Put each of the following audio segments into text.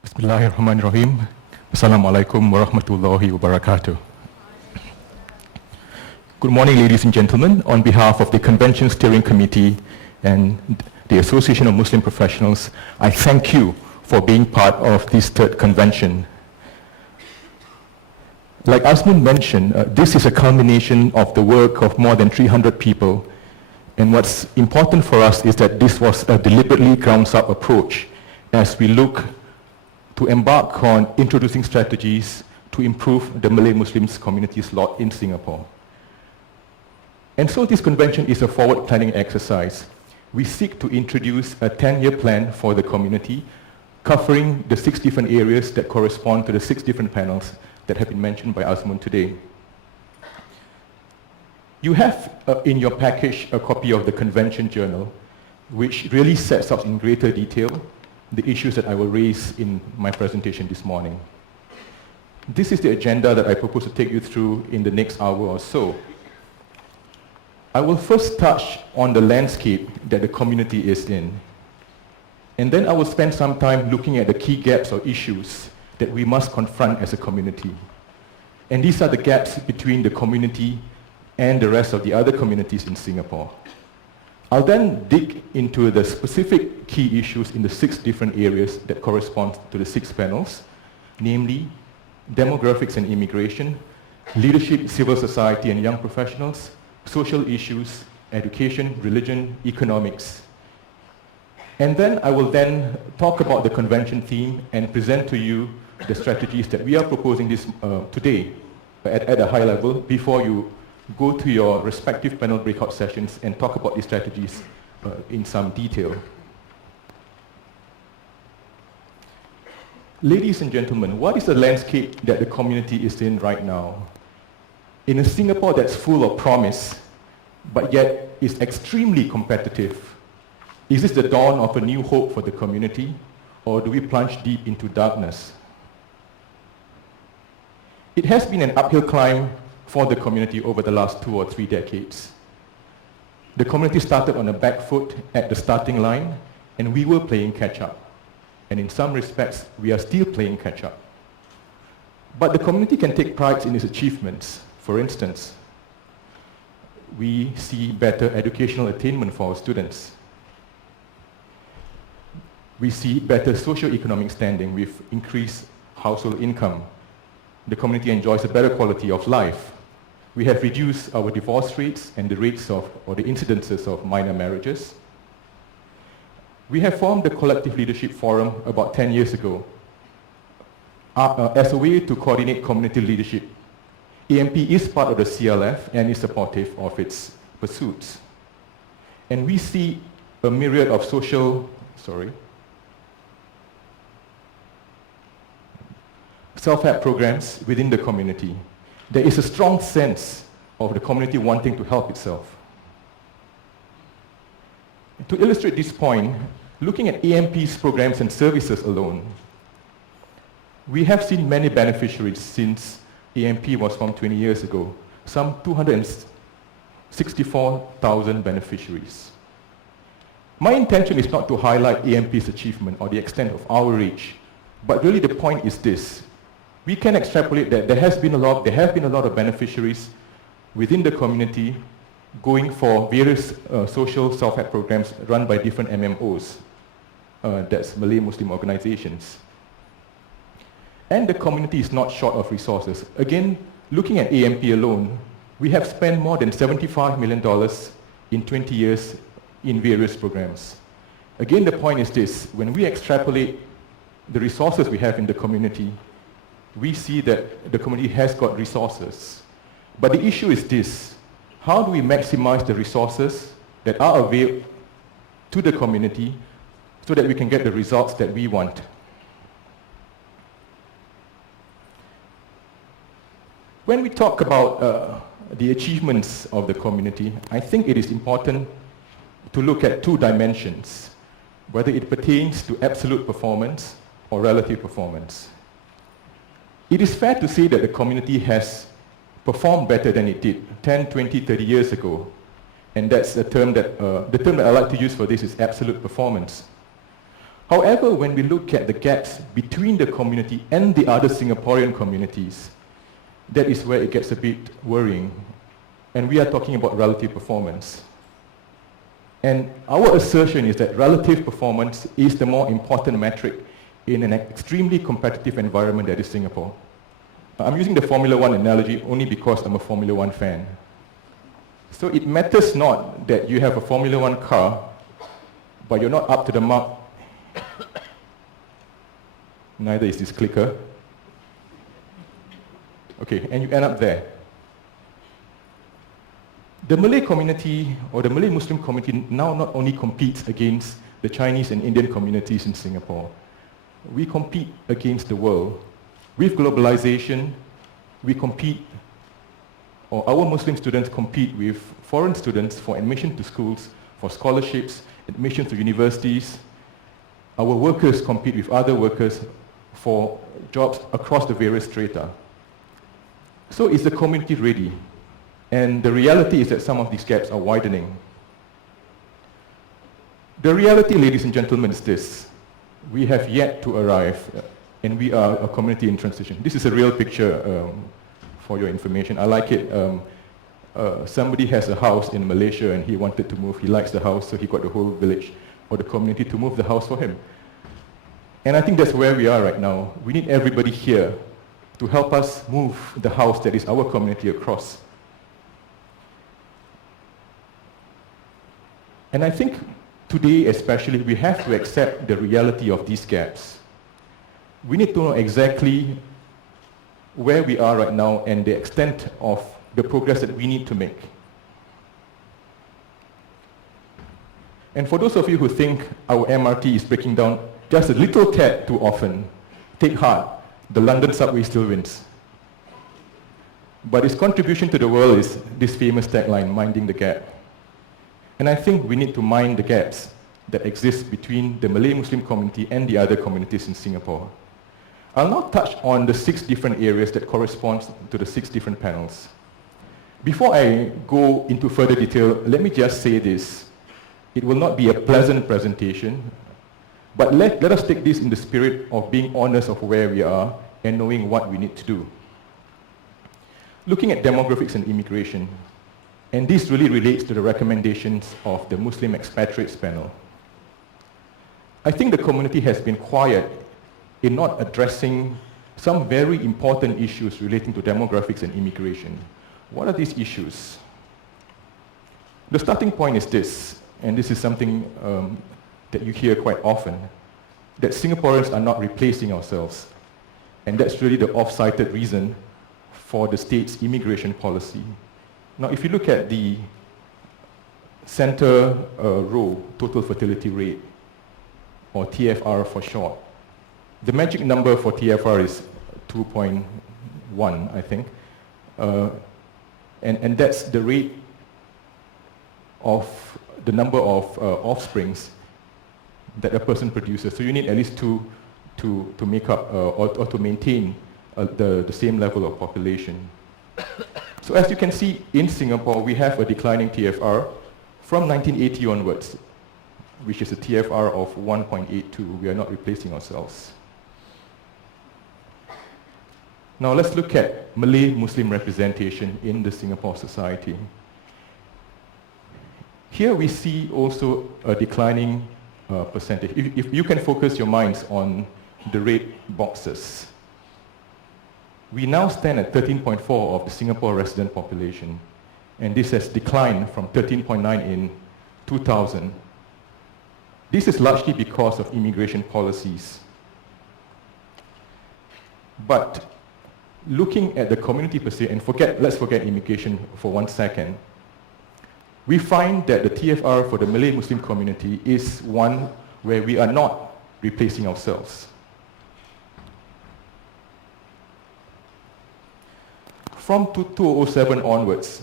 Bismillahirrahmanirrahim. Assalamualaikum warahmatullahi wabarakatuh. Good morning, ladies and gentlemen. On behalf of the Convention Steering Committee and the Association of Muslim Professionals, I thank you for being part of this third convention. Like Asmun mentioned, this is a culmination of the work of more than 300 people. And what's important for us is that this was a deliberately grounds-up approach as we look to embark on introducing strategies to improve the Malay Muslims community's lot in Singapore. And so this convention is a forward planning exercise. We seek to introduce a 10-year plan for the community, covering the 6 different areas that correspond to the 6 different panels that have been mentioned by Azmun today. You have in your package a copy of the convention journal, which really sets out in greater detail the issues that I will raise in my presentation this morning. This is the agenda that I propose to take you through in the next hour or so. I will first touch on the landscape that the community is in. And then I will spend some time looking at the key gaps or issues that we must confront as a community. And these are the gaps between the community and the rest of the other communities in Singapore. I'll then dig into the specific key issues in the 6 different areas that correspond to the 6 panels, namely demographics and immigration, leadership, civil society and young professionals, social issues, education, religion, economics. And then I will then talk about the convention theme and present to you the strategies that we are proposing today at a high level before you go to your respective panel breakout sessions and talk about these strategies in some detail. Ladies and gentlemen, what is the landscape that the community is in right now? In a Singapore that's full of promise, but yet is extremely competitive, is this the dawn of a new hope for the community, or do we plunge deep into darkness? It has been an uphill climb for the community over the last 2 or 3 decades. The community started on a back foot at the starting line, and we were playing catch-up. And in some respects, we are still playing catch-up. But the community can take pride in its achievements. For instance, we see better educational attainment for our students. We see better socio-economic standing with increased household income. The community enjoys a better quality of life. We have reduced our divorce rates and the rates of, or the incidences of minor marriages. We have formed the Collective Leadership Forum about 10 years ago as a way to coordinate community leadership. AMP is part of the CLF and is supportive of its pursuits. And we see a myriad of self-help programs within the community. There is a strong sense of the community wanting to help itself. To illustrate this point, looking at AMP's programs and services alone, we have seen many beneficiaries since AMP was formed 20 years ago, some 264,000 beneficiaries. My intention is not to highlight AMP's achievement or the extent of our reach, but really the point is this. We can extrapolate that there have been a lot of beneficiaries within the community going for various social self-help programs run by different MMOs, that's Malay Muslim organizations. And the community is not short of resources. Again, looking at AMP alone, we have spent more than $75 million in 20 years in various programs. Again, the point is this, when we extrapolate the resources we have in the community, we see that the community has got resources. But the issue is this, how do we maximize the resources that are available to the community so that we can get the results that we want? When we talk about the achievements of the community, I think it is important to look at 2 dimensions, whether it pertains to absolute performance or relative performance. It is fair to say that the community has performed better than it did 10, 20, 30 years ago. And that's the term that I like to use for this is absolute performance. However, when we look at the gaps between the community and the other Singaporean communities, that is where it gets a bit worrying. And we are talking about relative performance. And our assertion is that relative performance is the more important metric in an extremely competitive environment that is Singapore. I'm using the Formula One analogy only because I'm a Formula One fan. So it matters not that you have a Formula One car, but you're not up to the mark. Neither is this clicker. Okay, and you end up there. The Malay community, or the Malay Muslim community, now not only competes against the Chinese and Indian communities in Singapore, we compete against the world. With globalization, we compete, or our Muslim students compete with foreign students for admission to schools, for scholarships, admission to universities. Our workers compete with other workers for jobs across the various strata. So is the community ready? And the reality is that some of these gaps are widening. The reality, ladies and gentlemen, is this. We have yet to arrive, and we are a community in transition. This is a real picture for your information. I like it. Somebody has a house in Malaysia and he wanted to move. He likes the house, so he got the whole village or the community to move the house for him. And I think that's where we are right now. We need everybody here to help us move the house that is our community across. And I think today especially we have to accept the reality of these gaps. We need to know exactly where we are right now and the extent of the progress that we need to make. And for those of you who think our MRT is breaking down just a little tad too often, take heart, the London subway still wins. But its contribution to the world is this famous tagline, minding the gap. And I think we need to mind the gaps that exist between the Malay Muslim community and the other communities in Singapore. I'll now touch on the 6 different areas that correspond to the 6 different panels. Before I go into further detail, let me just say this. It will not be a pleasant presentation, but let us take this in the spirit of being honest of where we are and knowing what we need to do. Looking at demographics and immigration, and this really relates to the recommendations of the Muslim Expatriates panel. I think the community has been quiet in not addressing some very important issues relating to demographics and immigration. What are these issues? The starting point is this, and this is something that you hear quite often, that Singaporeans are not replacing ourselves. And that's really the oft-cited reason for the state's immigration policy. Now, if you look at the center row, total fertility rate, or TFR for short, the magic number for TFR is 2.1, I think. And that's the rate of the number of offsprings that a person produces. So you need at least 2 to make up or to maintain the same level of population. So as you can see, in Singapore, we have a declining TFR from 1980 onwards, which is a TFR of 1.82. We are not replacing ourselves. Now let's look at Malay Muslim representation in the Singapore society. Here we see also a declining percentage. If you can focus your minds on the red boxes. We now stand at 13.4 of the Singapore resident population, and this has declined from 13.9 in 2000. This is largely because of immigration policies. But looking at the community per se, and let's forget immigration for 1 second, we find that the TFR for the Malay Muslim community is one where we are not replacing ourselves. From 2007 onwards,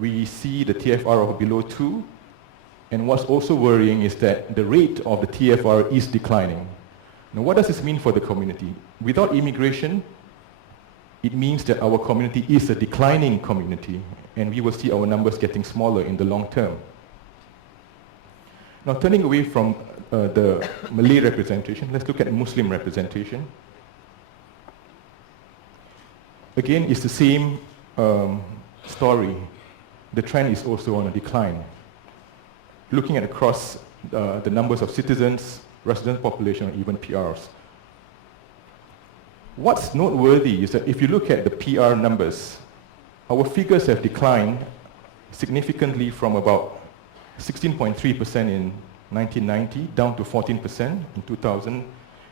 we see the TFR of below 2, and what's also worrying is that the rate of the TFR is declining. Now, what does this mean for the community? Without immigration, it means that our community is a declining community, and we will see our numbers getting smaller in the long term. Now, turning away from the Malay representation, let's look at Muslim representation. Again, it's the same story. The trend is also on a decline. Looking at across the numbers of citizens, resident population, or even PRs. What's noteworthy is that if you look at the PR numbers, our figures have declined significantly from about 16.3% in 1990 down to 14% in 2000,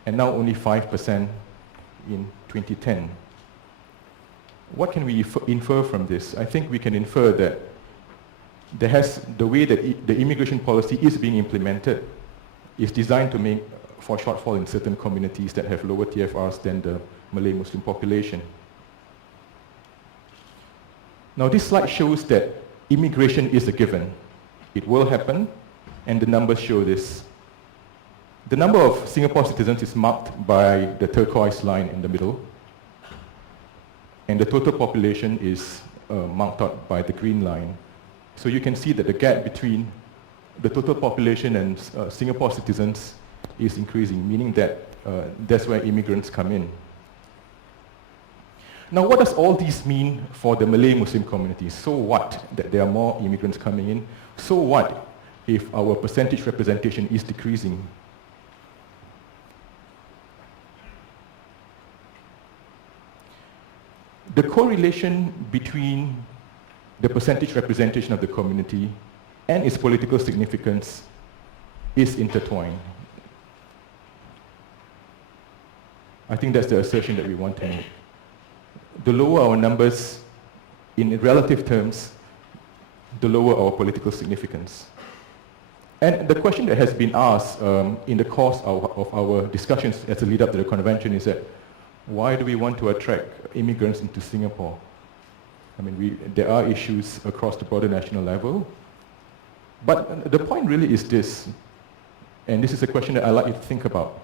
and now only 5% in 2010. What can we infer from this? I think we can infer that the way that the immigration policy is being implemented is designed to make for shortfall in certain communities that have lower TFRs than the Malay Muslim population. Now this slide shows that immigration is a given. It will happen, and the numbers show this. The number of Singapore citizens is marked by the turquoise line in the middle, and the total population is marked out by the green line. So you can see that the gap between the total population and Singapore citizens is increasing, meaning that that's where immigrants come in. Now, what does all this mean for the Malay Muslim community? So what that there are more immigrants coming in? So what if our percentage representation is decreasing? The correlation between the percentage representation of the community and its political significance is intertwined. I think that's the assertion that we want to make. The lower our numbers in relative terms, the lower our political significance. And the question that has been asked in the course of our discussions as a lead up to the convention is that, why do we want to attract immigrants into Singapore? I mean, there are issues across the broader national level. But the point really is this, and this is a question that I'd like you to think about.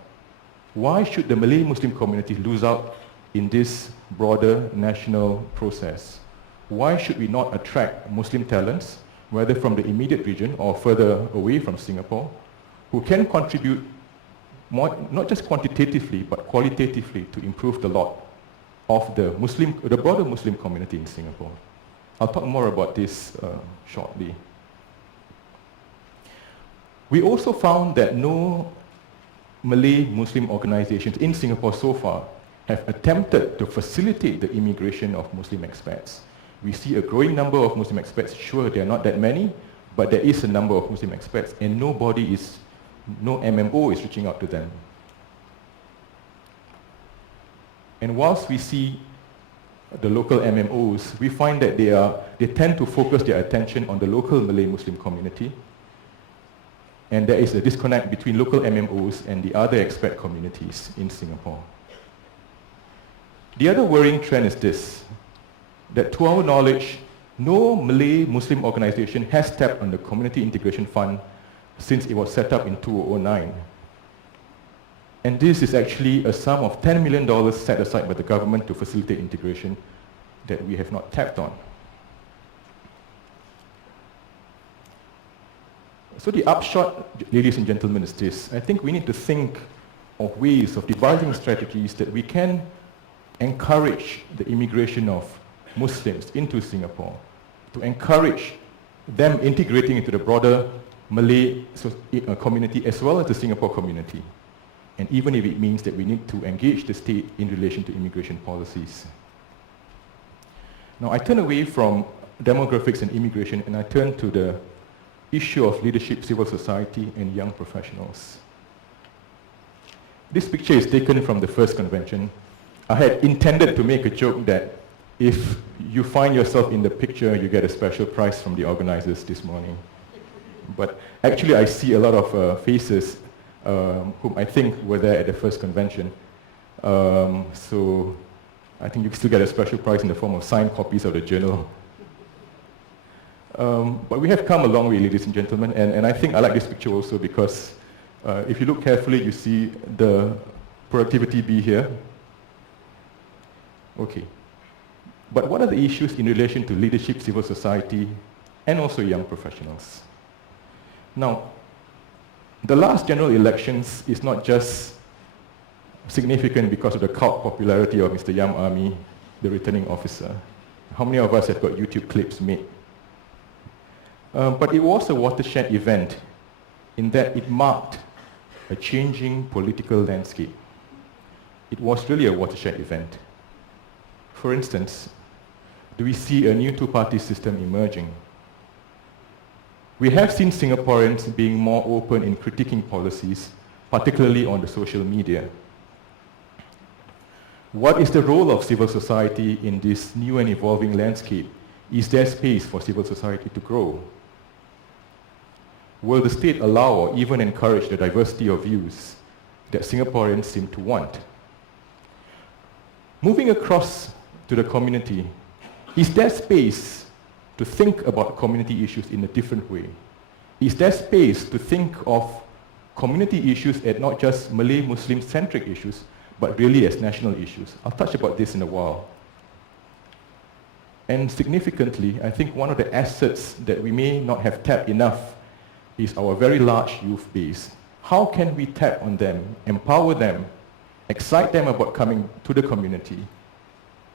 Why should the Malay Muslim community lose out in this broader national process? Why should we not attract Muslim talents, whether from the immediate region or further away from Singapore, who can contribute more, not just quantitatively, but qualitatively to improve the lot of the broader Muslim community in Singapore? I'll talk more about this shortly. We also found that no Malay Muslim organizations in Singapore so far have attempted to facilitate the immigration of Muslim expats. We see a growing number of Muslim expats. Sure, there are not that many, but there is a number of Muslim expats, and no MMO is reaching out to them. And whilst we see the local MMOs, we find that they tend to focus their attention on the local Malay Muslim community, and there is a disconnect between local MMOs and the other expat communities in Singapore. The other worrying trend is this, that to our knowledge, no Malay Muslim organization has tapped on the Community Integration Fund since it was set up in 2009. And this is actually a sum of $10 million set aside by the government to facilitate integration that we have not tapped on. So the upshot, ladies and gentlemen, is this. I think we need to think of ways of devising strategies that we can encourage the immigration of Muslims into Singapore, to encourage them integrating into the broader Malay community as well as the Singapore community. And even if it means that we need to engage the state in relation to immigration policies. Now I turn away from demographics and immigration and I turn to the issue of leadership, civil society, and young professionals. This picture is taken from the first convention. I had intended to make a joke that if you find yourself in the picture, you get a special prize from the organizers this morning. But actually I see a lot of faces whom I think were there at the first convention. So I think you still get a special prize in the form of signed copies of the journal. But we have come a long way, ladies and gentlemen, and I think I like this picture also because if you look carefully, you see the productivity bee here. Okay. But what are the issues in relation to leadership, civil society, and also young professionals? Now, The last general elections is not just significant because of the cult popularity of Mr. Yam Ami, the returning officer. How many of us have got YouTube clips made? But it was a watershed event in that it marked a changing political landscape. It was really a watershed event. For instance, do we see a new two-party system emerging? We have seen Singaporeans being more open in critiquing policies, particularly on the social media. What is the role of civil society in this new and evolving landscape? Is there space for civil society to grow? Will the state allow or even encourage the diversity of views that Singaporeans seem to want? Moving across to the community, is there space to think about community issues in a different way? Is there space to think of community issues as not just Malay Muslim-centric issues, but really as national issues? I'll touch about this in a while. And significantly, I think one of the assets that we may not have tapped enough is our very large youth base. How can we tap on them, empower them, excite them about coming to the community,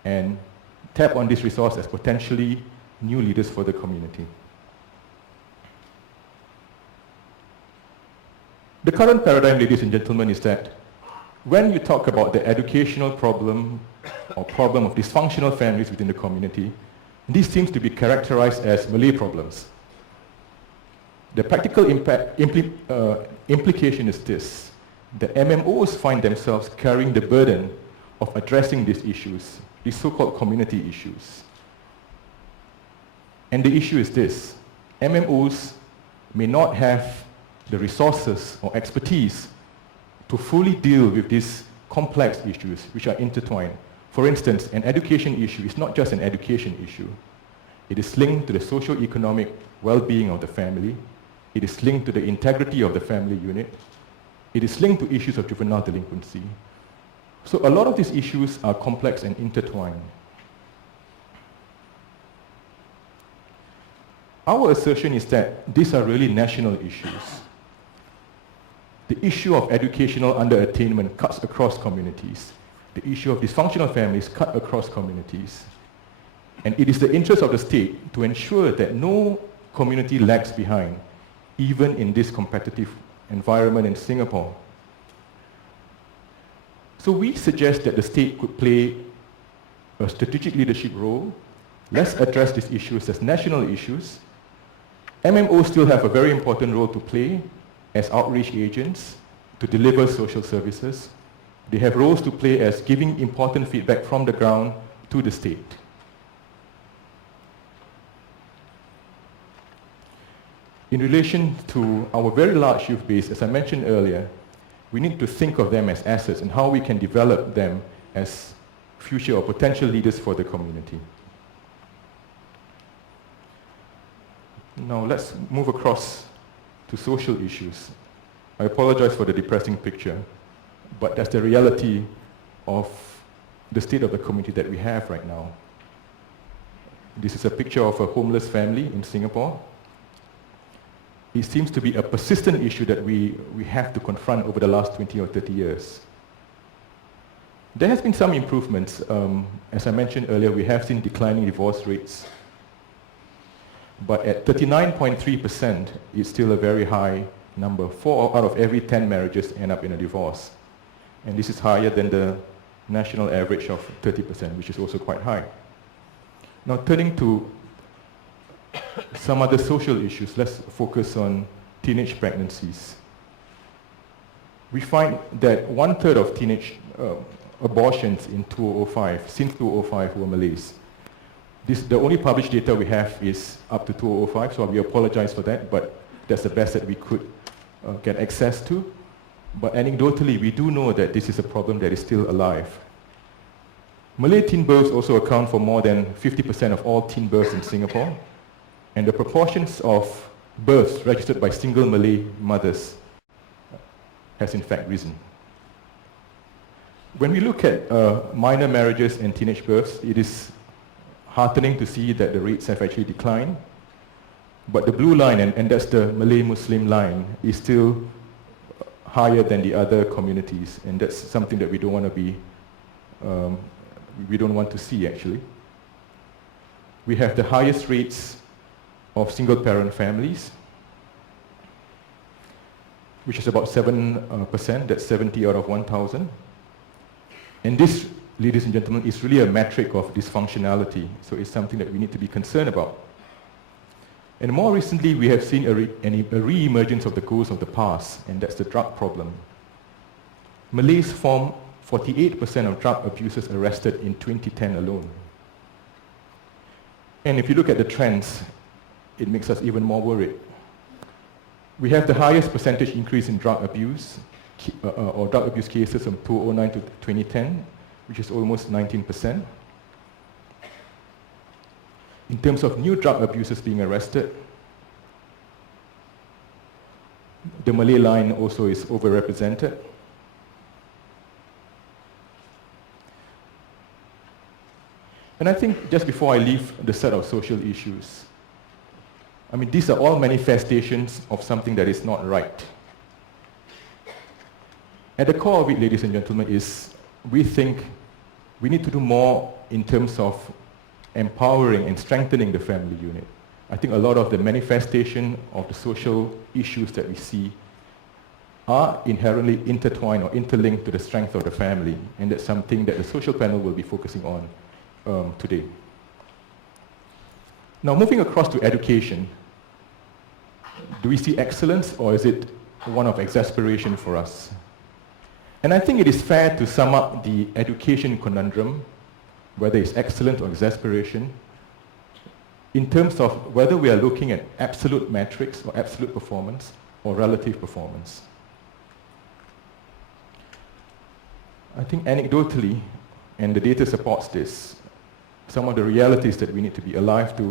and tap on this resource as potentially new leaders for the community? The current paradigm, ladies and gentlemen, is that when you talk about the educational problem or problem of dysfunctional families within the community, this seems to be characterized as Malay problems. The practical implication is this: the MMOs find themselves carrying the burden of addressing these issues, these so-called community issues. And the issue is this: MMOs may not have the resources or expertise to fully deal with these complex issues which are intertwined. For instance, an education issue is not just an education issue. It is linked to the socio-economic well-being of the family. It is linked to the integrity of the family unit. It is linked to issues of juvenile delinquency. So a lot of these issues are complex and intertwined. Our assertion is that these are really national issues. The issue of educational underattainment cuts across communities. The issue of dysfunctional families cut across communities. And it is the interest of the state to ensure that no community lags behind, even in this competitive environment in Singapore. So we suggest that the state could play a strategic leadership role. Let's address these issues as national issues. MMOs still have a very important role to play as outreach agents to deliver social services. They have roles to play as giving important feedback from the ground to the state. In relation to our very large youth base, as I mentioned earlier, we need to think of them as assets and how we can develop them as future or potential leaders for the community. Now let's move across to social issues. I apologize for the depressing picture, but that's the reality of the state of the community that we have right now. This is a picture of a homeless family in Singapore. It seems to be a persistent issue that we have to confront over the last 20 or 30 years. There has been some improvements. As I mentioned earlier, we have seen declining divorce rates. But at 39.3%, it's still a very high number. 4 out of every 10 marriages end up in a divorce. And this is higher than the national average of 30%, which is also quite high. Now turning to some other social issues, let's focus on teenage pregnancies. We find that 1/3 of teenage abortions in 2005, since 2005, were Malays. The only published data we have is up to 2005, so we apologize for that, but that's the best that we could get access to. But anecdotally, we do know that this is a problem that is still alive. Malay teen births also account for more than 50% of all teen births in Singapore, and the proportions of births registered by single Malay mothers has in fact risen. When we look at minor marriages and teenage births, it is heartening to see that the rates have actually declined. But the blue line, and that's the Malay Muslim line, is still higher than the other communities, and that's something that we don't want to be, we don't want to see actually. We have the highest rates of single-parent families, which is about 7%, that's 70 out of 1,000. And this, ladies and gentlemen, is really a metric of dysfunctionality, so it's something that we need to be concerned about. And more recently, we have seen a re-emergence of the ghosts of the past, and that's the drug problem. Malays form 48% of drug abusers arrested in 2010 alone. And if you look at the trends, it makes us even more worried. We have the highest percentage increase in drug abuse, or drug abuse cases from 2009 to 2010, which is almost 19%. In terms of new drug abusers being arrested, the Malay line also is overrepresented. And I think just before I leave the set of social issues, I mean, these are all manifestations of something that is not right. At the core of it, ladies and gentlemen, is we think we need to do more in terms of empowering and strengthening the family unit. I think a lot of the manifestation of the social issues that we see are inherently intertwined or interlinked to the strength of the family, and that's something that the social panel will be focusing on today. Now, moving across to education, do we see excellence, or is it one of exasperation for us? And I think it is fair to sum up the education conundrum, whether it's excellent or exasperation, in terms of whether we are looking at absolute metrics or absolute performance or relative performance. I think anecdotally, and the data supports this, some of the realities that we need to be alive to,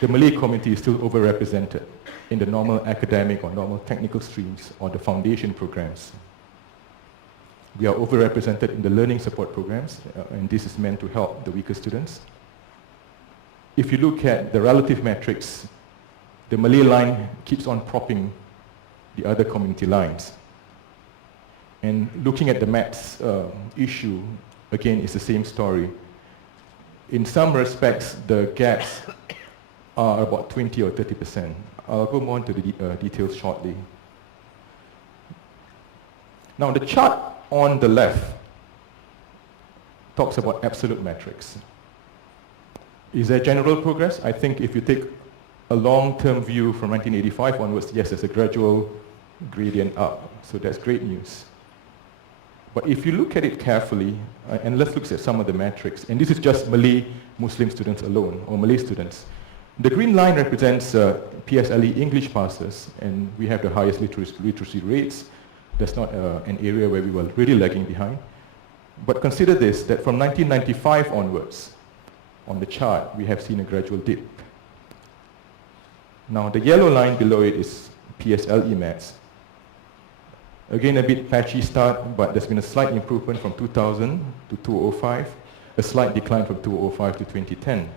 the Malay community is still overrepresented in the normal academic or normal technical streams or the foundation programs. We are overrepresented in the learning support programs, and this is meant to help the weaker students. If you look at the relative metrics, the Malay line keeps on propping the other community lines. And looking at the maths issue, again, it's the same story. In some respects, the gaps are about 20 or 30%. I'll go more into the details shortly. Now, the chart on the left talks about absolute metrics. Is there general progress? I think if you take a long-term view from 1985 onwards, yes, there's a gradual gradient up, so that's great news. But if you look at it carefully, and let's look at some of the metrics, and this is just Malay Muslim students alone, or Malay students. The green line represents PSLE English passes, and we have the highest literacy rates. That's not an area where we were really lagging behind. But consider this, that from 1995 onwards, on the chart, we have seen a gradual dip. Now, the yellow line below it is PSLE maths. Again, a bit patchy start, but there's been a slight improvement from 2000 to 2005, a slight decline from 2005 to 2010.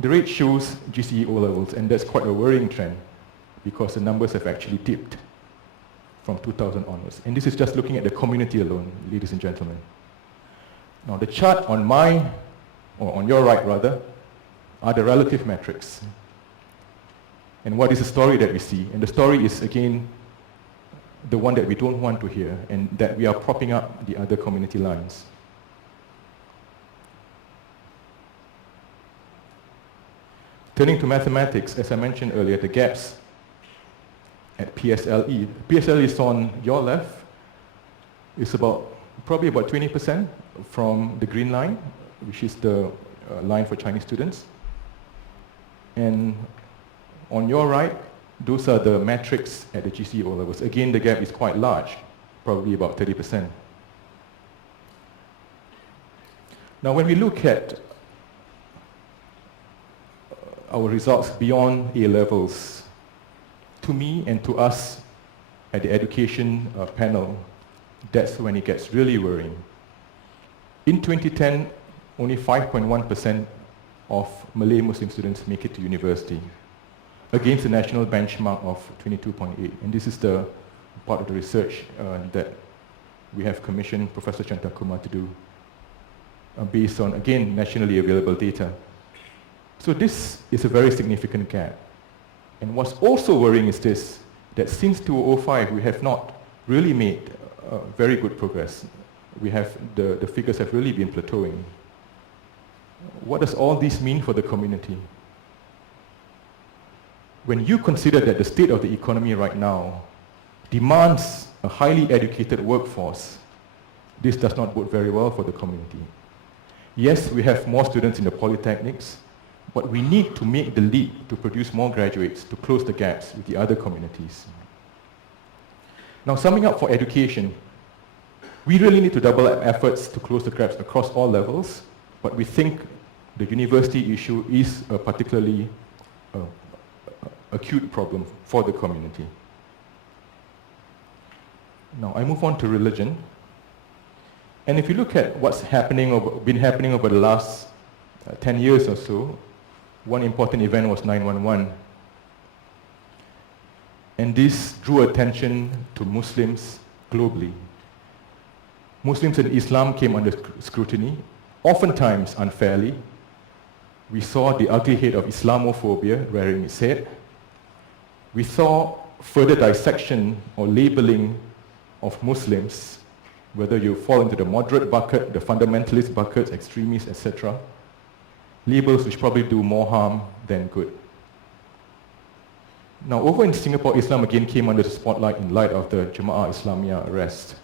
The rate shows GCE O-levels, and that's quite a worrying trend because the numbers have actually dipped from 2000 onwards. And this is just looking at the community alone, ladies and gentlemen. Now, the chart on on your right rather, are the relative metrics. And what is the story that we see? And the story is, again, the one that we don't want to hear, and that we are propping up the other community lines. Turning to mathematics, as I mentioned earlier, the gaps at PSLE. PSLE is on your left. It's probably about 20% from the green line, which is the line for Chinese students. And on your right, those are the metrics at the GCE O-levels. Again, the gap is quite large, probably about 30%. Now, when we look at our results beyond A-levels, to me and to us at the education panel, that's when it gets really worrying. In 2010, only 5.1% of Malay Muslim students make it to university, against the national benchmark of 22.8. And this is the part of the research that we have commissioned Professor Chantakumar to do based on, again, nationally available data. So this is a very significant gap. And what's also worrying is this, that since 2005, we have not really made very good progress. We have, the figures have really been plateauing. What does all this mean for the community? When you consider that the state of the economy right now demands a highly educated workforce, this does not bode very well for the community. Yes, we have more students in the polytechnics, but we need to make the leap to produce more graduates to close the gaps with the other communities. Now, summing up for education, we really need to double up efforts to close the gaps across all levels, but we think the university issue is a particularly acute problem for the community. Now, I move on to religion. And if you look at what's been happening over the last 10 years or so, one important event was 9/11. And this drew attention to Muslims globally. Muslims and Islam came under scrutiny, oftentimes unfairly. We saw the ugly head of Islamophobia rearing its head. We saw further dissection or labeling of Muslims, whether you fall into the moderate bucket, the fundamentalist bucket, extremists, etc. Labels which probably do more harm than good. Now, over in Singapore, Islam again came under the spotlight in light of the Jama'ah Islamiyah arrest.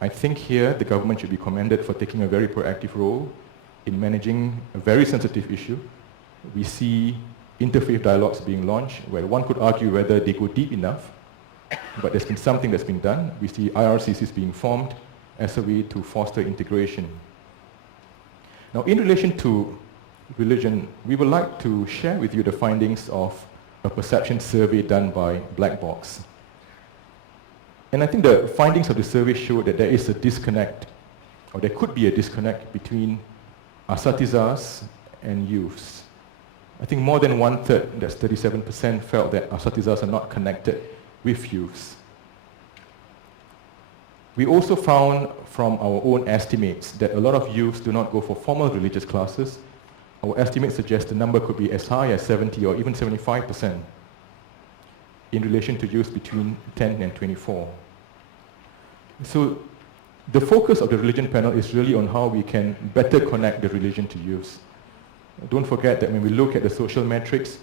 I think here the government should be commended for taking a very proactive role in managing a very sensitive issue. We see interfaith dialogues being launched, where one could argue whether they go deep enough, but there's been something that's been done. We see IRCCs being formed as a way to foster integration. Now, in relation to religion, we would like to share with you the findings of a perception survey done by Black Box. And I think the findings of the survey show that there is a disconnect, or there could be a disconnect between asatizas and youths. I think more than 1/3, that's 37%, felt that asatizas are not connected with youths. We also found from our own estimates that a lot of youths do not go for formal religious classes. Our estimates suggest the number could be as high as 70 or even 75% in relation to youths between 10 and 24. So the focus of the religion panel is really on how we can better connect the religion to youths. Don't forget that when we look at the social metrics,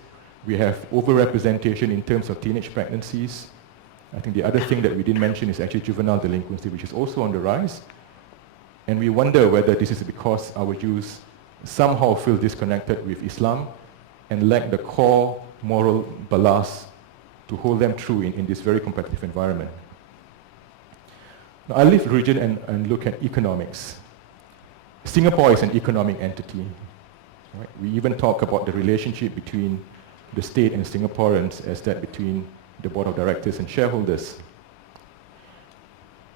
we have overrepresentation in terms of teenage pregnancies. I think the other thing that we didn't mention is actually juvenile delinquency, which is also on the rise. And we wonder whether this is because our youth somehow feel disconnected with Islam and lack the core moral ballast to hold them true in this very competitive environment. Now, I'll leave religion and look at economics. Singapore is an economic entity. Right? We even talk about the relationship between the state and Singaporeans as that between the board of directors and shareholders.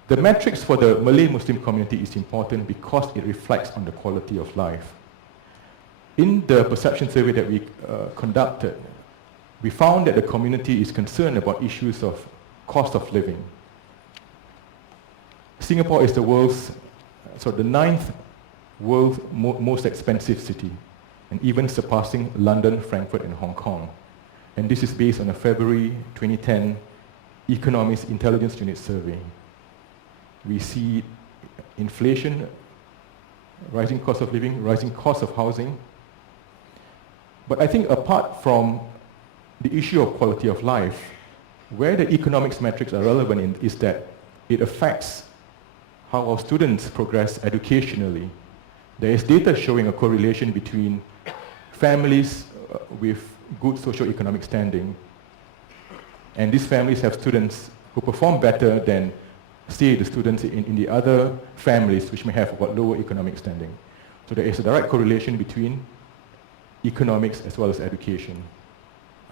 The metrics for the Malay Muslim community is important because it reflects on the quality of life. In the perception survey that we conducted, we found that the community is concerned about issues of cost of living. Singapore is the the 9th world's most expensive city, and even surpassing London, Frankfurt, and Hong Kong. And this is based on a February 2010 Economist Intelligence Unit survey. We see inflation, rising cost of living, rising cost of housing. But I think apart from the issue of quality of life, where the economics metrics are relevant is that it affects how our students progress educationally. There is data showing a correlation between families with good socioeconomic standing, and these families have students who perform better than, say, the students in the other families which may have got lower economic standing. So there is a direct correlation between economics as well as education.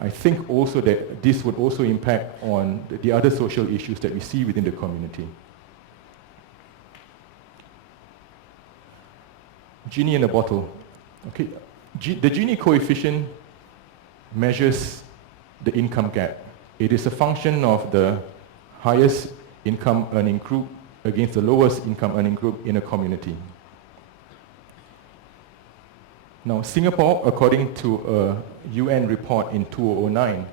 I think also that this would also impact on the other social issues that we see within the community. Gini in a bottle. Okay, the Gini coefficient measures the income gap. It is a function of the highest income earning group against the lowest income earning group in a community. Now, Singapore, according to a UN report in 2009,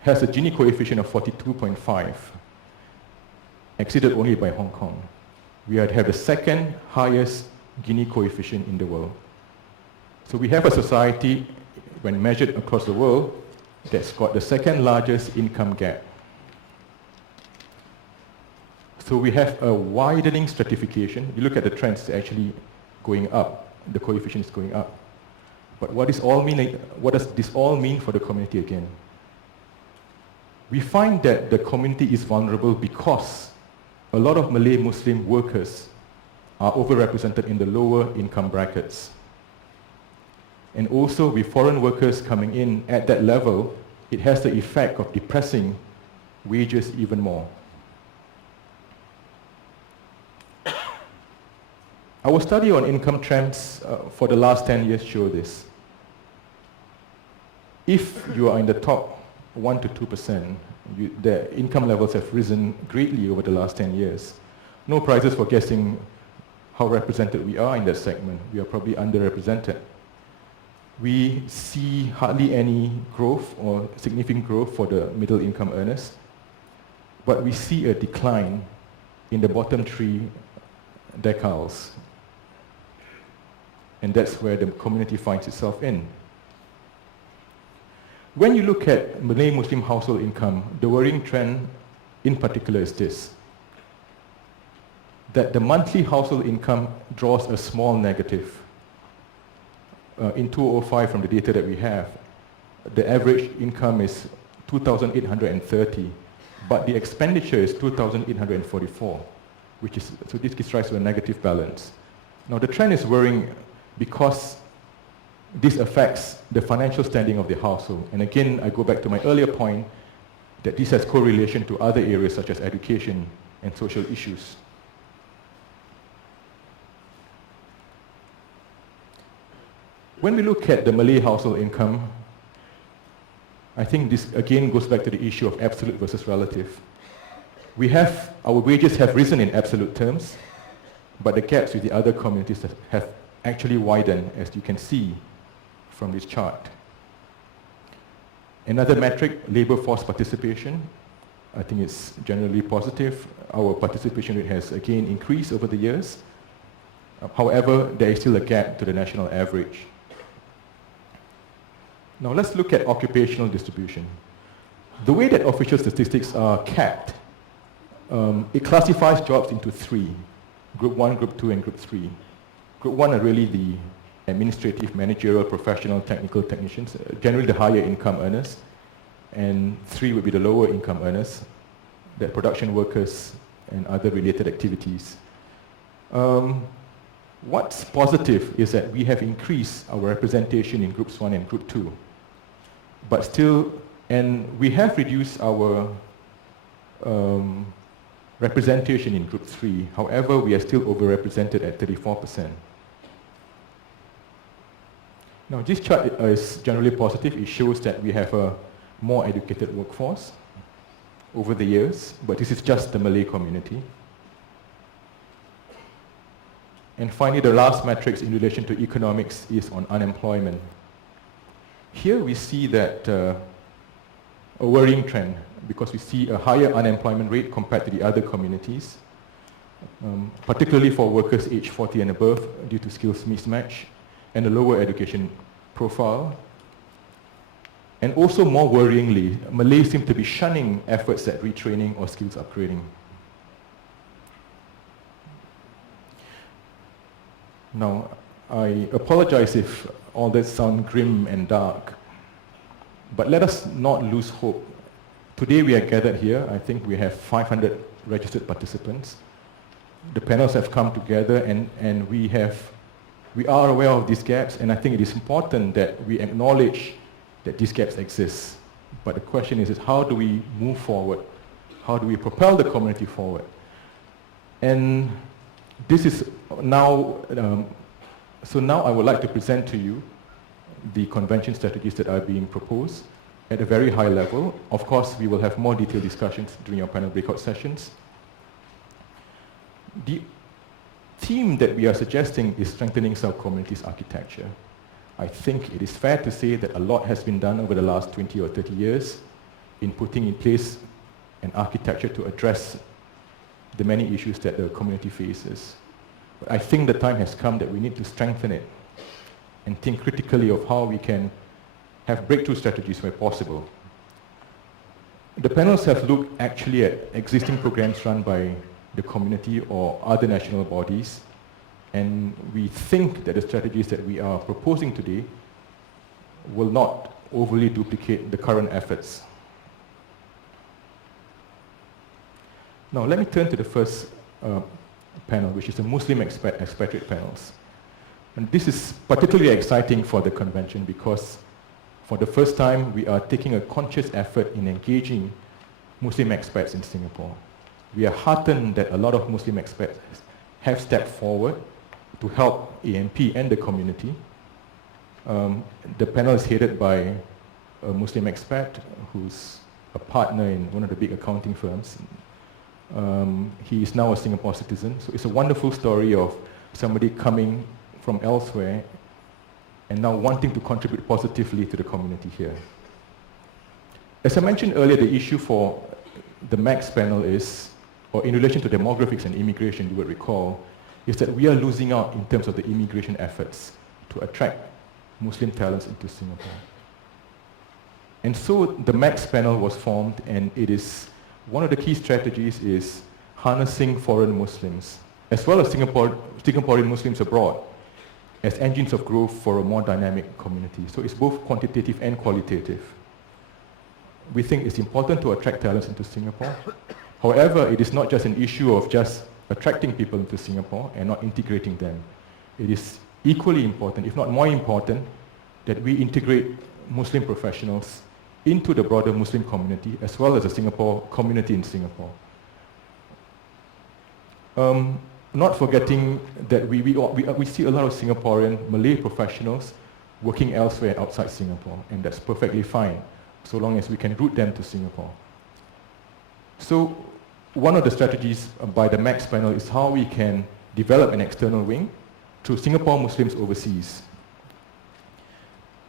has a Gini coefficient of 42.5, exceeded only by Hong Kong. We have the second highest Gini coefficient in the world. So we have a society, when measured across the world, that's got the second largest income gap. So we have a widening stratification. You look at the trends, it's actually going up. The coefficient is going up. But what does this all mean for the community again? We find that the community is vulnerable because a lot of Malay Muslim workers are overrepresented in the lower income brackets. And also with foreign workers coming in at that level, it has the effect of depressing wages even more. Our study on income trends for the last 10 years show this. If you are in the top 1 to 2%, the income levels have risen greatly over the last 10 years. No prizes for guessing how represented we are in that segment. We are probably underrepresented. We see hardly any growth or significant growth for the middle income earners, but we see a decline in the bottom 3 deciles. And that's where the community finds itself in. When you look at Malay Muslim household income, the worrying trend in particular is this, that the monthly household income draws a small negative. In 2005, from the data that we have, the average income is 2,830, but the expenditure is 2,844, so this gives rise to a negative balance. Now the trend is worrying because this affects the financial standing of the household. And again, I go back to my earlier point that this has correlation to other areas such as education and social issues. When we look at the Malay household income, I think this again goes back to the issue of absolute versus relative. Our wages have risen in absolute terms, but the gaps with the other communities have actually widened, as you can see from this chart. Another metric, labor force participation. I think it's generally positive. Our participation rate has again increased over the years. However, there is still a gap to the national average. Now let's look at occupational distribution. The way that official statistics are capped, it classifies jobs into 3, Group 1, Group 2, and Group 3. Group 1 are really the administrative, managerial, professional, technical technicians, generally the higher income earners, and 3 would be the lower income earners, the production workers and other related activities. What's positive is that we have increased our representation in Groups 1 and Group 2, but still, and we have reduced our representation in Group 3. However, we are still overrepresented at 34%. Now, this chart is generally positive. It shows that we have a more educated workforce over the years, but this is just the Malay community. And finally, the last metrics in relation to economics is on unemployment. Here we see that a worrying trend, because we see a higher unemployment rate compared to the other communities, particularly for workers aged 40 and above due to skills mismatch and a lower education profile. And also more worryingly, Malays seem to be shunning efforts at retraining or skills upgrading. Now, I apologize if all that sounds grim and dark, but let us not lose hope. Today we are gathered here. I think we have 500 registered participants. The panels have come together and we are aware of these gaps, and I think it is important that we acknowledge that these gaps exist. But the question is how do we move forward? How do we propel the community forward? And this is now, so now I would like to present to you the convention strategies that are being proposed. at a very high level. Of course, we will have more detailed discussions during our panel breakout sessions. The theme that we are suggesting is strengthening sub-communities architecture. I think it is fair to say that a lot has been done over the last 20 or 30 years in putting in place an architecture to address the many issues that the community faces. But I think the time has come that we need to strengthen it and think critically of how we can have breakthrough strategies where possible. The panels have looked actually at existing programs run by the community or other national bodies, and we think that the strategies that we are proposing today will not overly duplicate the current efforts. Now let me turn to the first panel, which is the Muslim expatriate panels. And this is particularly exciting for the convention because for the first time we are taking a conscious effort in engaging Muslim expats in Singapore. We are heartened that a lot of Muslim expats have stepped forward to help AMP and the community. The panel is headed by a Muslim expat who's a partner in one of the big accounting firms. He is now a Singapore citizen, so it's a wonderful story of somebody coming from elsewhere and now wanting to contribute positively to the community here. As I mentioned earlier, the issue for the MAX panel is, or in relation to demographics and immigration, you would recall, is that we are losing out in terms of the immigration efforts to attract Muslim talents into Singapore. And so the MAX panel was formed, and it is one of the key strategies is harnessing foreign Muslims, as well as Singaporean Muslims abroad, as engines of growth for a more dynamic community. So it's both quantitative and qualitative. We think it's important to attract talents into Singapore. However, it is not just an issue of just attracting people into Singapore and not integrating them. It is equally important, if not more important, that we integrate Muslim professionals into the broader Muslim community as well as the Singapore community in Singapore. Not forgetting that we see a lot of Singaporean Malay professionals working elsewhere outside Singapore, and that's perfectly fine, so long as we can route them to Singapore. So one of the strategies by the MAX panel is how we can develop an external wing through Singapore Muslims overseas.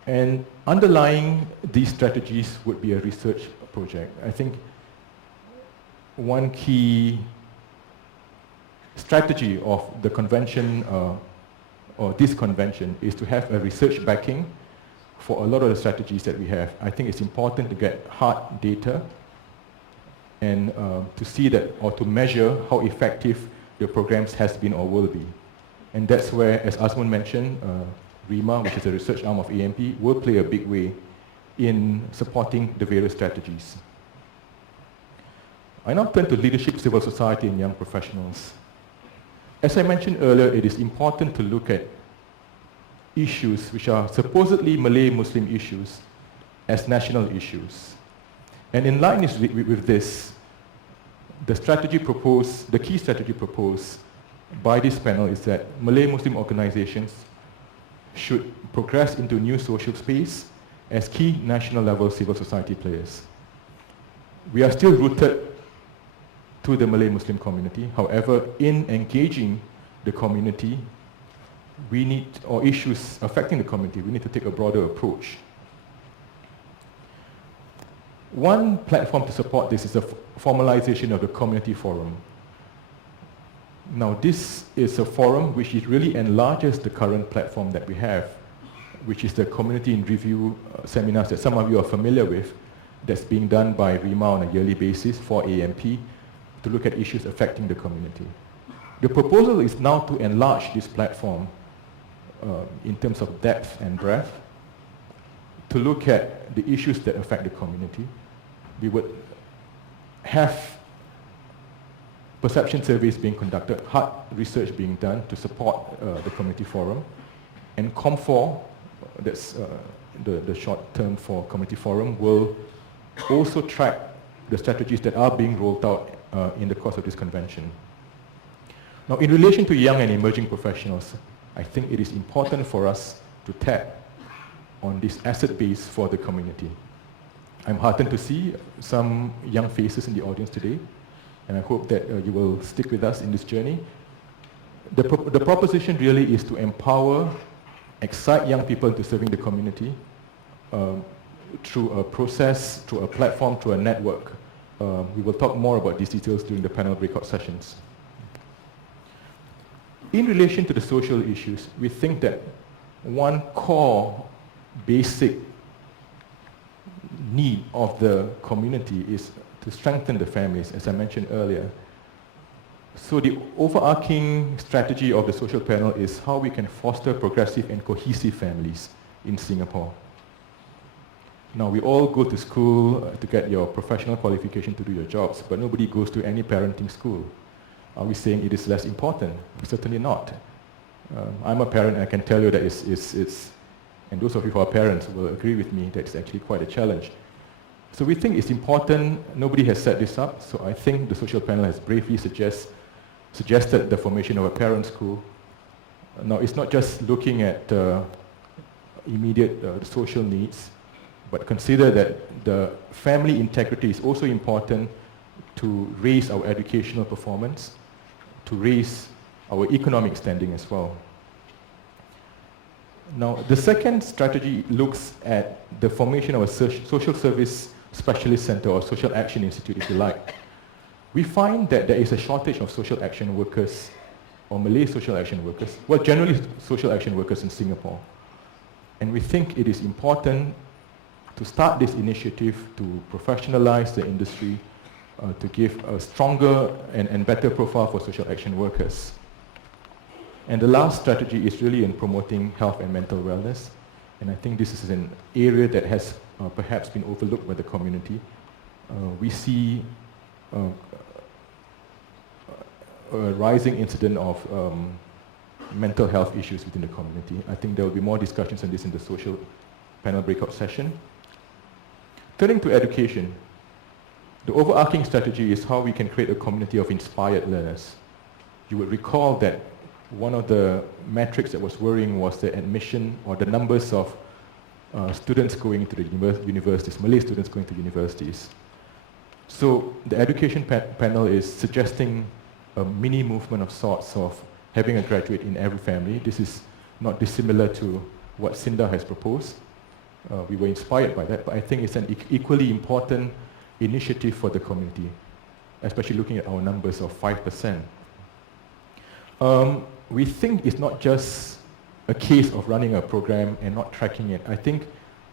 And underlying these strategies would be a research project. I think one key strategy of the convention, or this convention, is to have a research backing for a lot of the strategies that we have. I think it's important to get hard data and to see that, or to measure how effective the programs has been or will be. And that's where, as Azmun mentioned, RIMA, which is a research arm of AMP, will play a big way in supporting the various strategies. I now turn to leadership, civil society, and young professionals. As I mentioned earlier, it is important to look at issues which are supposedly Malay-Muslim issues as national issues. And in line with this, the key strategy proposed by this panel is that Malay-Muslim organizations should progress into new social space as key national level civil society players. We are still rooted to the Malay-Muslim community. However, in engaging the community, we need, or issues affecting the community, we need to take a broader approach. One platform to support this is the formalization of the community forum. Now, this is a forum which really enlarges the current platform that we have, which is the Community in Review seminars that some of you are familiar with, that's being done by RIMA on a yearly basis for AMP to look at issues affecting the community. The proposal is now to enlarge this platform in terms of depth and breadth to look at the issues that affect the community. We would have perception surveys being conducted, hard research being done to support the community forum, and COM4, that's the short term for community forum, will also track the strategies that are being rolled out in the course of this convention. Now, in relation to young and emerging professionals, I think it is important for us to tap on this asset base for the community. I'm heartened to see some young faces in the audience today, and I hope that you will stick with us in this journey. The proposition really is to empower, excite young people into serving the community through a process, through a platform, through a network. We will talk more about these details during the panel breakout sessions. In relation to the social issues, we think that one core basic need of the community is to strengthen the families, as I mentioned earlier. So the overarching strategy of the social panel is how we can foster progressive and cohesive families in Singapore. Now, we all go to school to get your professional qualification to do your jobs, but nobody goes to any parenting school. Are we saying it is less important? Certainly not. I'm a parent, and I can tell you that it's and those of you who are parents will agree with me that it's actually quite a challenge. So we think it's important. Nobody has set this up, so I think the social panel has bravely suggested the formation of a parent school. Now, it's not just looking at immediate social needs, but consider that the family integrity is also important to raise our educational performance, to raise our economic standing as well. Now, the second strategy looks at the formation of a social service specialist center or social action institute, if you like. We find that there is a shortage of social action workers or Malay social action workers, well, generally social action workers in Singapore. And we think it is important to start this initiative to professionalize the industry, to give a stronger and better profile for social action workers. And the last strategy is really in promoting health and mental wellness. And I think this is an area that has perhaps been overlooked by the community. We see a rising incidence of mental health issues within the community. I think there will be more discussions on this in the social panel breakout session. Turning to education, the overarching strategy is how we can create a community of inspired learners. You would recall that one of the metrics that was worrying was the admission or the numbers of students going to the universities, Malay students going to universities. So the education panel is suggesting a mini movement of sorts of having a graduate in every family. This is not dissimilar to what SINDA has proposed. We were inspired by that, but I think it's an equally important initiative for the community, especially looking at our numbers of 5%. We think it's not just a case of running a program and not tracking it. I think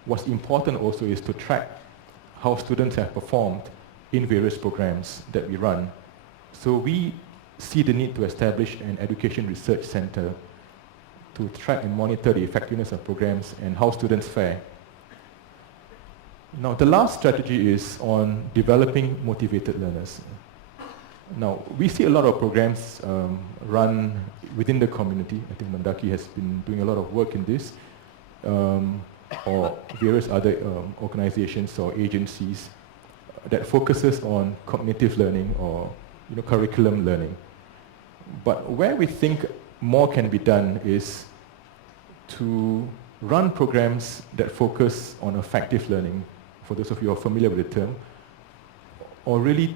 what's important also is to track how students have performed in various programs that we run. So we see the need to establish an education research center to track and monitor the effectiveness of programs and how students fare. Now, the last strategy is on developing motivated learners. Now, we see a lot of programs run within the community. I think Mandaki has been doing a lot of work in this, or various other organizations or agencies that focuses on cognitive learning or curriculum learning. But where we think more can be done is to run programs that focus on affective learning, for those of you who are familiar with the term, or really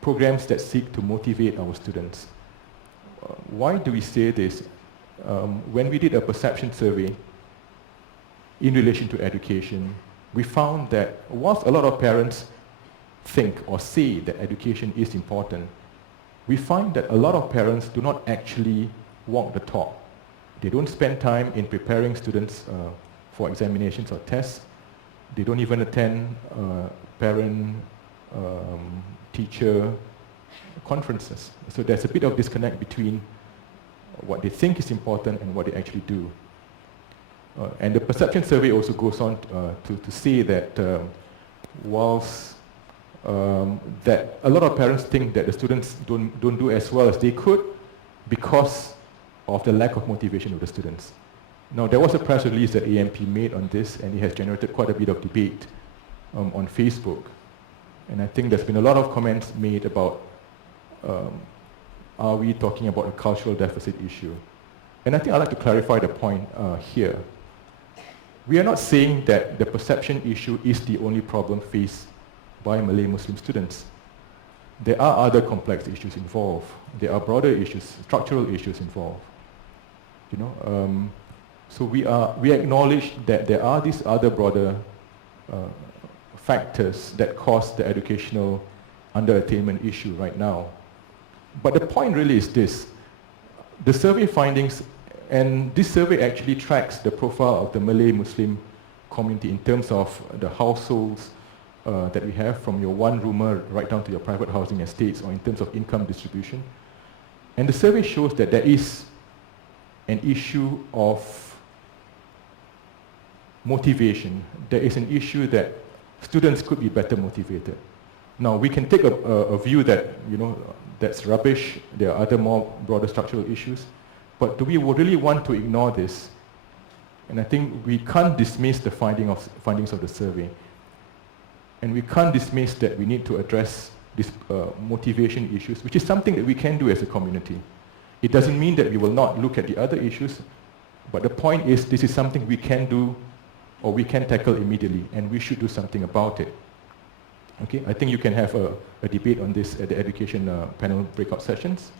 programs that seek to motivate our students. Why do we say this? When we did a perception survey in relation to education, we found that whilst a lot of parents think or say that education is important, we find that a lot of parents do not actually walk the talk. They don't spend time in preparing students for examinations or tests. They don't even attend parent teacher conferences. So there's a bit of disconnect between what they think is important and what they actually do. And the perception survey also goes on to say that whilst that a lot of parents think that the students don't do as well as they could because of the lack of motivation of the students. Now, there was a press release that AMP made on this, and it has generated quite a bit of debate on Facebook. And I think there's been a lot of comments made about are we talking about a cultural deficit issue? And I think I'd like to clarify the point here. We are not saying that the perception issue is the only problem faced by Malay Muslim students. There are other complex issues involved. There are broader issues, structural issues involved. So we acknowledge that there are these other broader factors that cause the educational underattainment issue right now. But the point really is this. The survey findings, and this survey actually tracks the profile of the Malay Muslim community in terms of the households that we have, from your one-roomer right down to your private housing estates, or in terms of income distribution. And the survey shows that there is an issue of motivation. There is an issue that students could be better motivated. Now, we can take a view that, that's rubbish. There are other more broader structural issues. But do we really want to ignore this? And I think we can't dismiss the findings of the survey. And we can't dismiss that we need to address these motivation issues, which is something that we can do as a community. It doesn't mean that we will not look at the other issues, but the point is this is something we can do, or we can tackle immediately, and we should do something about it. Okay, I think you can have a debate on this at the education panel breakout sessions.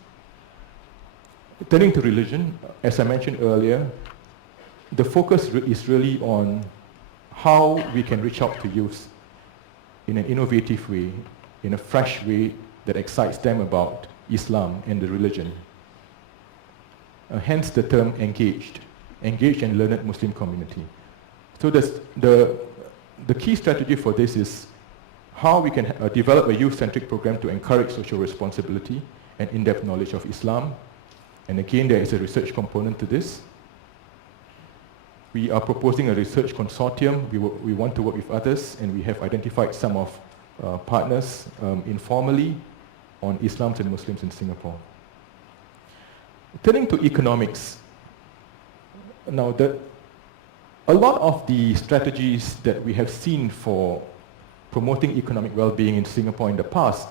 Turning to religion, as I mentioned earlier, the focus is really on how we can reach out to youth in an innovative way, in a fresh way that excites them about Islam and the religion. Hence the term engaged and learned Muslim community. So the key strategy for this is how we can develop a youth-centric program to encourage social responsibility and in-depth knowledge of Islam. And again, there is a research component to this. We are proposing a research consortium. We want to work with others, and we have identified some of partners informally on Islams and Muslims in Singapore. Turning to economics, now a lot of the strategies that we have seen for promoting economic well-being in Singapore in the past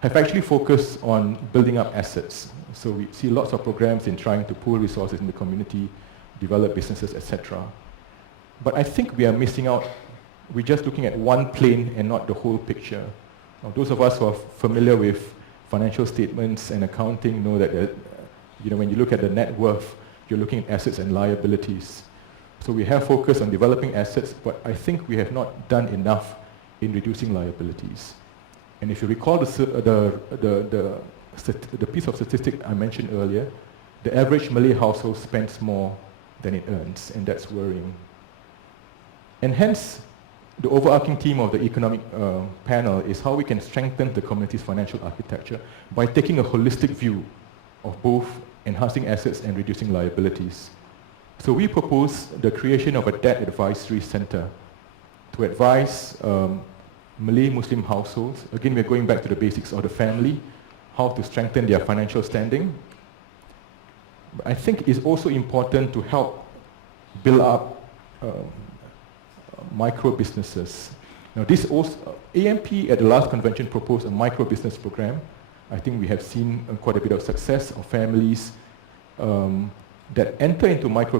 have actually focused on building up assets. So we see lots of programs in trying to pool resources in the community, develop businesses, etc. But I think we are missing out. We're just looking at one plane and not the whole picture. Now, those of us who are familiar with financial statements and accounting know that when you look at the net worth, you're looking at assets and liabilities. So we have focused on developing assets, but I think we have not done enough in reducing liabilities. And if you recall the piece of statistic I mentioned earlier, the average Malay household spends more than it earns, and that's worrying. And hence, the overarching theme of the economic panel is how we can strengthen the community's financial architecture by taking a holistic view of both enhancing assets and reducing liabilities. So we propose the creation of a debt advisory center to advise Malay Muslim households. Again, we're going back to the basics of the family, how to strengthen their financial standing. But I think it's also important to help build up micro businesses. Now, this also, AMP at the last convention proposed a micro business program. I think we have seen quite a bit of success of families that enter into micro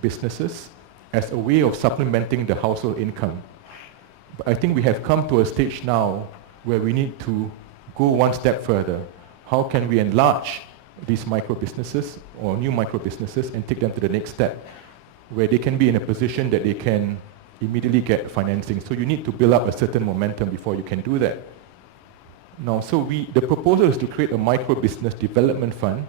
businesses as a way of supplementing the household income. But I think we have come to a stage now where we need to go one step further. How can we enlarge these micro businesses or new micro businesses and take them to the next step where they can be in a position that they can immediately get financing? So you need to build up a certain momentum before you can do that. Now, so the proposal is to create a micro business development fund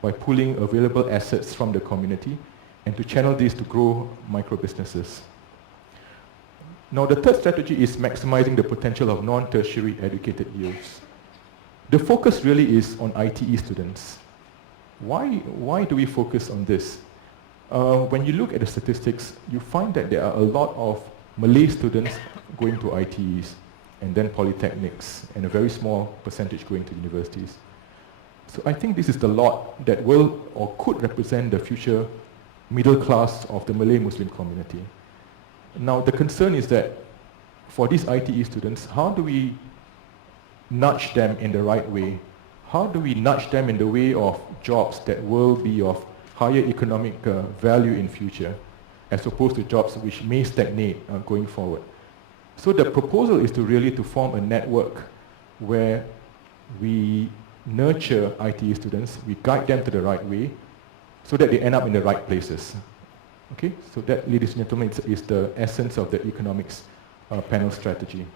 by pooling available assets from the community and to channel these to grow micro businesses. Now, the third strategy is maximizing the potential of non-tertiary educated youths. The focus really is on ITE students. Why do we focus on this? When you look at the statistics, you find that there are a lot of Malay students going to ITEs and then polytechnics, and a very small percentage going to universities. So I think this is the lot that will or could represent the future middle class of the Malay Muslim community. Now, the concern is that for these ITE students, how do we nudge them in the right way? How do we nudge them in the way of jobs that will be of higher economic value in future? as opposed to jobs which may stagnate going forward. So the proposal is to really to form a network where we nurture ITE students, we guide them to the right way, so that they end up in the right places. Okay, so that, ladies and gentlemen, is the essence of the economics panel strategy.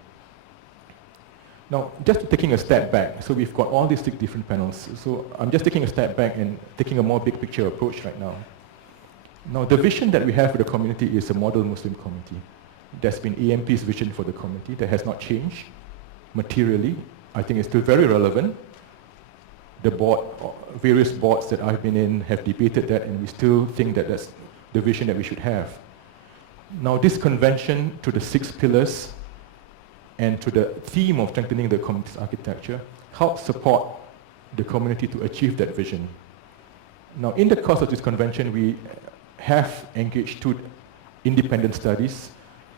Now, just taking a step back, so we've got all these 6 different panels. So I'm just taking a step back and taking a more big picture approach right now. Now, the vision that we have for the community is a model Muslim community. That's been AMP's vision for the community. That has not changed materially. I think it's still very relevant. The board, various boards that I've been in have debated that, and we still think that that's the vision that we should have. Now, this convention, to the 6 pillars and to the theme of strengthening the community's architecture, helps support the community to achieve that vision. Now, in the course of this convention, we have engaged 2 independent studies,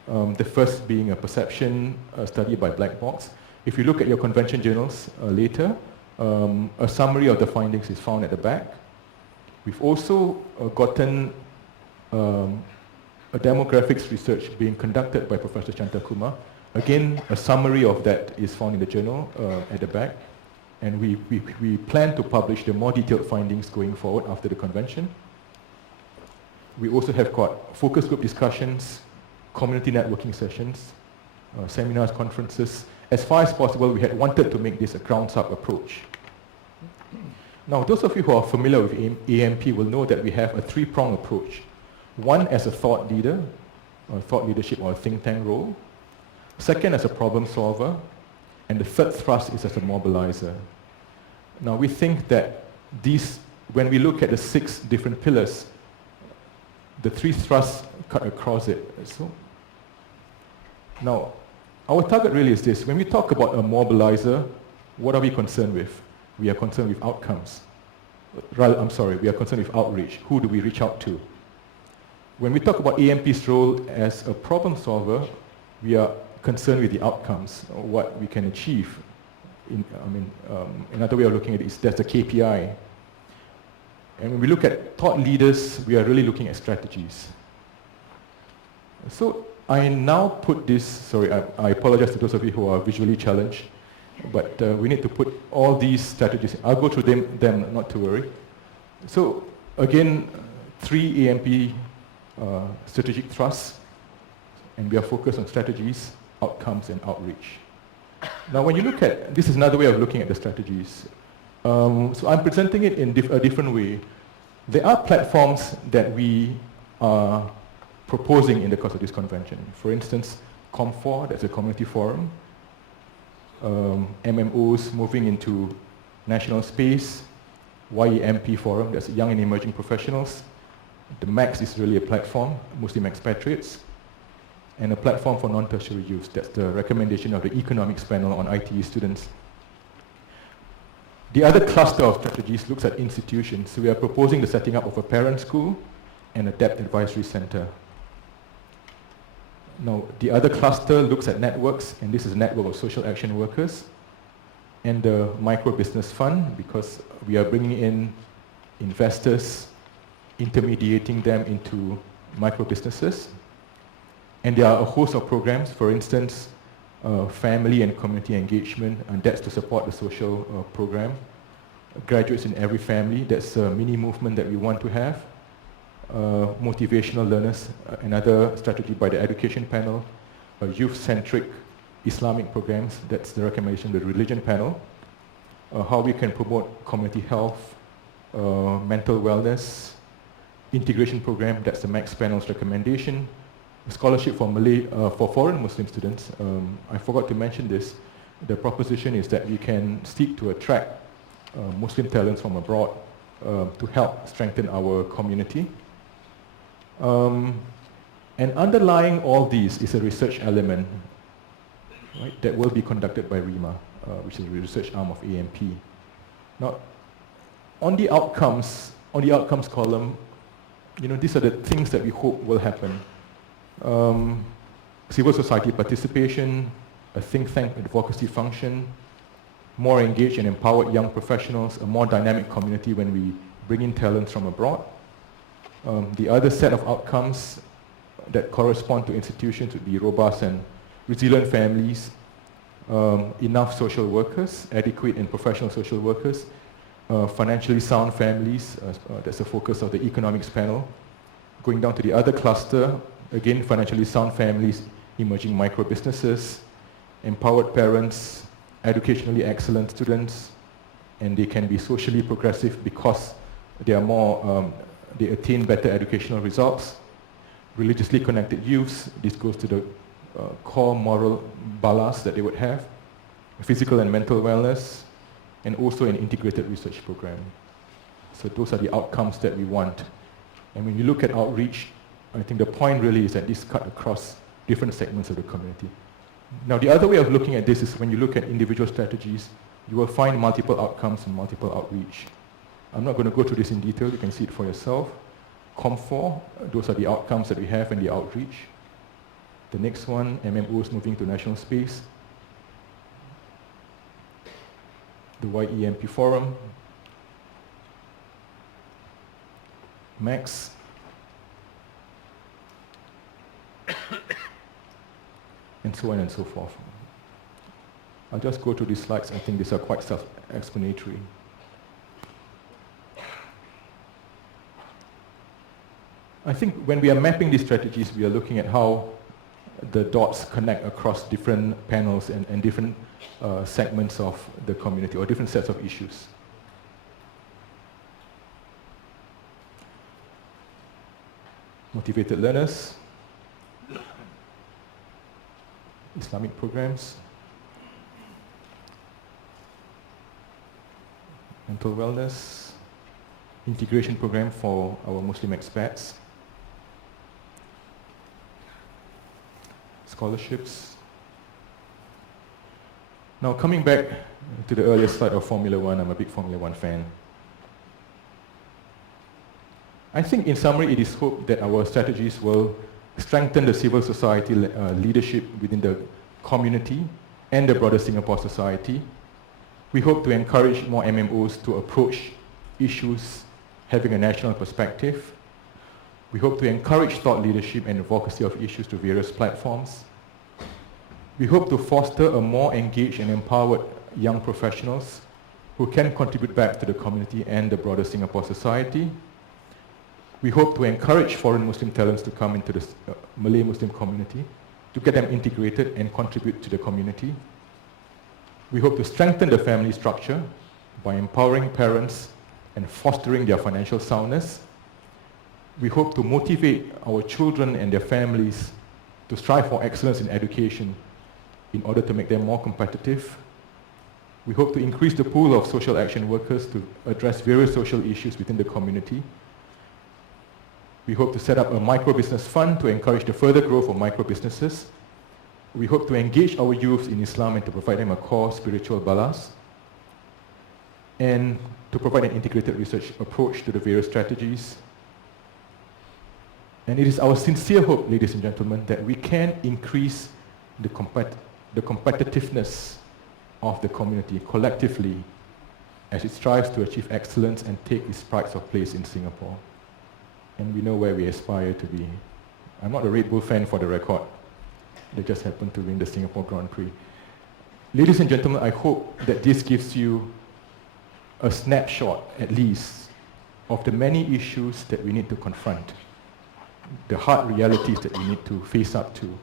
the first being a perception study by Black Box. If you look at your convention journals later, a summary of the findings is found at the back. We've also gotten a demographics research being conducted by Professor Chanta Kumar. Again, a summary of that is found in the journal at the back. And we plan to publish the more detailed findings going forward after the convention. We also have got focus group discussions, community networking sessions, seminars, conferences. As far as possible, we had wanted to make this a grounds-up approach. Now, those of you who are familiar with AMP will know that we have a 3-pronged approach. One as a thought leader, or thought leadership or a think tank role. Second as a problem solver. And the third thrust is as a mobilizer. Now, we think that these, when we look at the 6 different pillars, the 3 thrusts cut across it. So, now, our target really is this. When we talk about a mobilizer, what are we concerned with? We are concerned with outcomes. We are concerned with outreach. Who do we reach out to? When we talk about AMP's role as a problem solver, we are concerned with the outcomes, what we can achieve. Another way of looking at it is that's the KPI. And when we look at thought leaders, we are really looking at strategies. So I now put this, sorry, I apologize to those of you who are visually challenged, but we need to put all these strategies. I'll go through them, not to worry. So again, 3 AMP strategic thrusts, and we are focused on strategies, outcomes, and outreach. Now when you look at, this is another way of looking at the strategies. So I'm presenting it in a different way. There are platforms that we are proposing in the course of this convention. For instance, COM4, that's a community forum. MMOs moving into national space. YEMP forum, that's young and emerging professionals. The MAX is really a platform, Muslim expatriates. And a platform for non-tertiary youth. That's the recommendation of the economics panel on ITE students. The other cluster of strategies looks at institutions. So we are proposing the setting up of a parent school and a debt advisory center. Now, the other cluster looks at networks, and this is a network of social action workers, and the micro business fund, because we are bringing in investors, intermediating them into micro businesses. And there are a host of programs, for instance, family and community engagement, and that's to support the social program. Graduates in every family, that's a mini movement that we want to have. Motivational learners, another strategy by the education panel. Youth-centric Islamic programs, that's the recommendation of the religion panel. How we can promote community health, mental wellness, integration program, that's the MAX panel's recommendation. Scholarship for Malay, for foreign Muslim students. I forgot to mention this. The proposition is that we can seek to attract Muslim talents from abroad to help strengthen our community. And underlying all these is a research element, right, that will be conducted by RIMA, which is the research arm of AMP. Now, on the outcomes column, these are the things that we hope will happen. Civil society participation, a think tank advocacy function, more engaged and empowered young professionals, a more dynamic community when we bring in talents from abroad. The other set of outcomes that correspond to institutions would be robust and resilient families, enough social workers, adequate and professional social workers, financially sound families, that's the focus of the economics panel. Going down to the other cluster, again, financially sound families, emerging micro businesses, empowered parents, educationally excellent students, and they can be socially progressive because they are more, they attain better educational results. Religiously connected youths, this goes to the core moral ballast that they would have, physical and mental wellness, and also an integrated research program. So those are the outcomes that we want. And when you look at outreach, I think the point really is that this cut across different segments of the community. Now the other way of looking at this is when you look at individual strategies, you will find multiple outcomes and multiple outreach. I'm not going to go through this in detail, you can see it for yourself. COM4, those are the outcomes that we have and the outreach. The next one, MMOs moving to national space. The YEMP forum. MAX. And so on and so forth. I'll just go through these slides. I think these are quite self-explanatory. I think when we are mapping these strategies, we are looking at how the dots connect across different panels and different segments of the community or different sets of issues. Motivated learners, Islamic programs, mental wellness, integration program for our Muslim expats, scholarships. Now coming back to the earlier slide of Formula One, I'm a big Formula One fan. I think in summary it is hoped that our strategies will strengthen the civil society leadership within the community and the broader Singapore society. We hope to encourage more MMOs to approach issues having a national perspective. We hope to encourage thought leadership and advocacy of issues to various platforms. We hope to foster a more engaged and empowered young professionals who can contribute back to the community and the broader Singapore society. We hope to encourage foreign Muslim talents to come into the Malay Muslim community, to get them integrated and contribute to the community. We hope to strengthen the family structure by empowering parents and fostering their financial soundness. We hope to motivate our children and their families to strive for excellence in education in order to make them more competitive. We hope to increase the pool of social action workers to address various social issues within the community. We hope to set up a micro-business fund to encourage the further growth of micro-businesses. We hope to engage our youth in Islam and to provide them a core spiritual ballast, and to provide an integrated research approach to the various strategies. And it is our sincere hope, ladies and gentlemen, that we can increase the competitiveness of the community collectively as it strives to achieve excellence and take its pride of place in Singapore. And we know where we aspire to be. I'm not a Red Bull fan for the record. They just happened to win the Singapore Grand Prix. Ladies and gentlemen, I hope that this gives you a snapshot, at least, of the many issues that we need to confront, the hard realities that we need to face up to.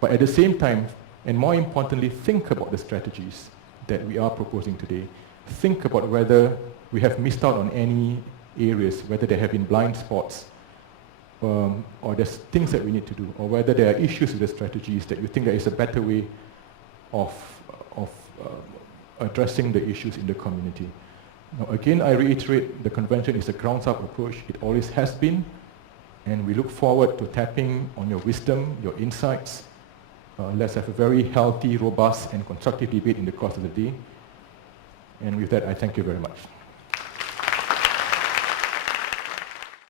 But at the same time, and more importantly, think about the strategies that we are proposing today. Think about whether we have missed out on any areas, whether there have been blind spots, or there's things that we need to do, or whether there are issues with the strategies that you think there is a better way of addressing the issues in the community. Now, again, I reiterate, the convention is a grounds-up approach. It always has been, and we look forward to tapping on your wisdom, your insights. Let's have a very healthy, robust, and constructive debate in the course of the day. And with that, I thank you very much.